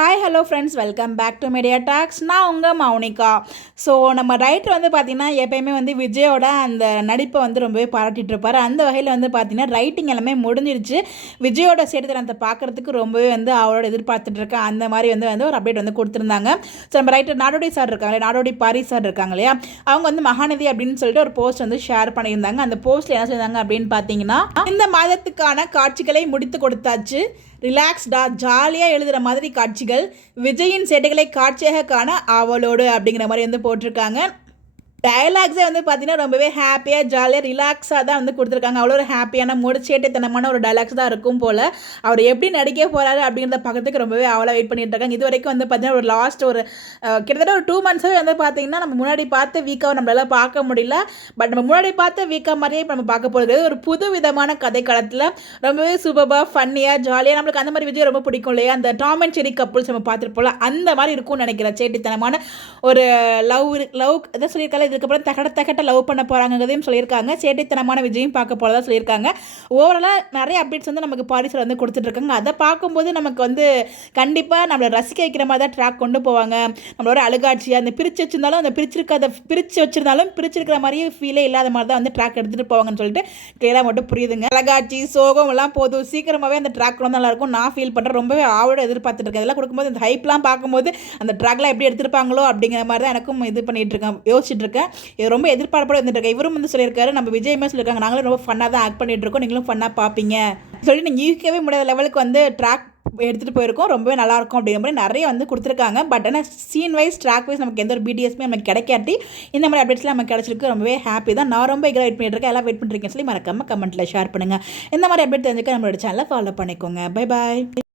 Hi hello friends, welcome back to media talks. நான் உங்கள் Mounika. So நம்ம ரைட்டர் பார்த்திங்கன்னா எப்போயுமே விஜயோட அந்த நடிப்பை ரொம்பவே பாராட்டிகிட்டு இருப்பார். அந்த வகையில் பார்த்திங்கன்னா ரைட்டிங் எல்லாமே முடிஞ்சிருச்சு. விஜயோட சேட்டுத்தனத்தை பார்க்குறதுக்கு ரொம்பவே அவளோட எதிர்பார்த்துட்டு இருக்கேன். அந்த மாதிரி ஒரு அப்டேட் கொடுத்துருந்தாங்க. ஸோ நம்ம ரைட்டர் நாடோடி சார் இருக்காங்க, நாடோடி பாரி சார் இருக்காங்க இல்லையா, அவங்க மகாநதி அப்படின்னு சொல்லிட்டு ஒரு போஸ்ட் ஷேர் பண்ணியிருந்தாங்க. அந்த போஸ்ட்டில் என்ன செய்தாங்க அப்படின்னு பார்த்தீங்கன்னா, இந்த மாதத்துக்கான காட்சிகளை முடித்து கொடுத்தாச்சு, ரிலாக்ஸ்டா ஜாலியாக எழுதுகிற மாதிரி காட்சிகள், விஜயின் சேட்டைகளை காட்சியாக காண ஆவலோடு அப்படிங்கிற மாதிரி போட்டிருக்காங்க. டயலாக்ஸே பார்த்தீங்கன்னா ரொம்பவே ஹாப்பியாக ஜாலியாக ரிலாக்ஸாக தான் கொடுத்துருக்காங்க. அவ்வளோ ஒரு ஹாப்பியான சேட்டைத்தனமான ஒரு டயலாக்ஸ் தான் இருக்கும் போல். அவர் எப்படி நடிக்க போகிறாரு அப்படிங்கிறத பார்க்கறதுக்கு ரொம்பவே அவ்வளோ வெயிட் பண்ணிட்டு இருக்காங்க. இது வரைக்கும் பார்த்தீங்கன்னா ஒரு லாஸ்ட் ஒரு கிட்டத்தட்ட ஒரு 2 monthஸாகவே பார்த்தீங்கன்னா நம்ம முன்னாடி பார்த்த வீக்காக நம்மளால் பார்க்க முடியல. பட் நம்ம முன்னாடி பார்த்த வீக்காக மாதிரியே இப்போ நம்ம பார்க்க போகிறது ஒரு புது விதமான கதை களத்தில் ரொம்பவே சூப்பராக ஃபன்னியாக ஜாலியாக. நம்மளுக்கு அந்த மாதிரி விஜய் ரொம்ப பிடிக்கும் இல்லையா, அந்த டாம் அண்ட் ஜெர்ரி கப்புள்ஸ் நம்ம பார்த்துட்டு போகலாம், அந்த மாதிரி இருக்கும்னு நினைக்கிறேன். சேட்டைத்தனமான ஒரு லவ் எதாவது சொல்லியிருக்காங்க. இதுக்கப்புறம் தகட்ட லவ் பண்ண போகிறாங்கிறதையும் சொல்லியிருக்காங்க. சேட்டைத்தனமான விஜயும் பார்க்க போகிறதா சொல்லியிருக்காங்க. ஓவராலாக நிறைய அப்டேட்ஸ் நமக்கு பாரிசர் கொடுத்துட்ருக்காங்க. அதை பார்க்கும்போது நமக்கு கண்டிப்பாக நம்மளை ரசிக்க வைக்கிற மாதிரி தான் ட்ராக் கொண்டு போவாங்க. நம்மளோட அழுகாட்சியாக அந்த பிரித்து வச்சிருந்தாலும் அந்த பிரிச்சிருக்கிற மாதிரியே ஃபீலே இல்லாத மாதிரி தான் ட்ராக் எடுத்துகிட்டு போவாங்கன்னு சொல்லிட்டு கிளியராக மட்டும் புரியுதுங்க. அழகாட்சி சோகம் எல்லாம் போதும், சீக்கிரமாகவே அந்த ட்ராக் நல்லாயிருக்கும் நான் ஃபீல் பண்ணுறேன். ரொம்பவே ஆவோட எதிர்பார்த்துட்டு இருக்கேன். இதெல்லாம் கொடுக்கும்போது அந்த ஹைப்லாம் பார்க்கும்போது அந்த ட்ராக்லாம் எப்படி எடுத்திருப்பாங்களோ அப்படிங்கிற மாதிரி தான் எனக்கும் பண்ணிட்டு இருக்கேன், யோசிச்சுட்டு இருக்கேன். இது ரொம்ப எதிர்பார்ப்போட வந்துட்டு இவரும் சொல்லியிருக்காரு, நம்ம விஜயமே சொல்லியிருக்காங்க, நாங்களும் ரொம்ப ஃபன்னாக தான் ஆக்ட் பண்ணிட்டு இருக்கோம், நீங்களும் ஃபன்னாக பார்ப்பீங்க சொல்லி நீங்கள் யூகிக்கவே முடியாத லெவலுக்கு ட்ராக் எடுத்துகிட்டு போயிருக்கோம். ரொம்பவே நல்லாயிருக்கும் அப்படிங்கிற மாதிரி நிறைய கொடுத்துருக்காங்க. பட் ஆனால் சீன் வைஸ் ட்ராக் வைஸ் நமக்கு எந்த ஒரு பிடிஎஸ்மே நமக்கு கிடைக்காட்டி இந்த மாதிரி அப்டேட்ஸ்லாம் நமக்கு கிடச்சிருக்கு. ரொம்பவே ஹாப்பி தான். நான் ரொம்ப வெயிட் பண்ணிட்டு இருக்கேன். எல்லாம் வெயிட் பண்ணிருக்கேன் சொல்லி மறக்காமல் கமெண்ட்டில் ஷேர் பண்ணுங்கள். இந்த மாதிரி அப்டேட் தெரிஞ்சுக்க நம்மளோட சேனலை ஃபாலோ பண்ணிக்கோங்க. Bye bye.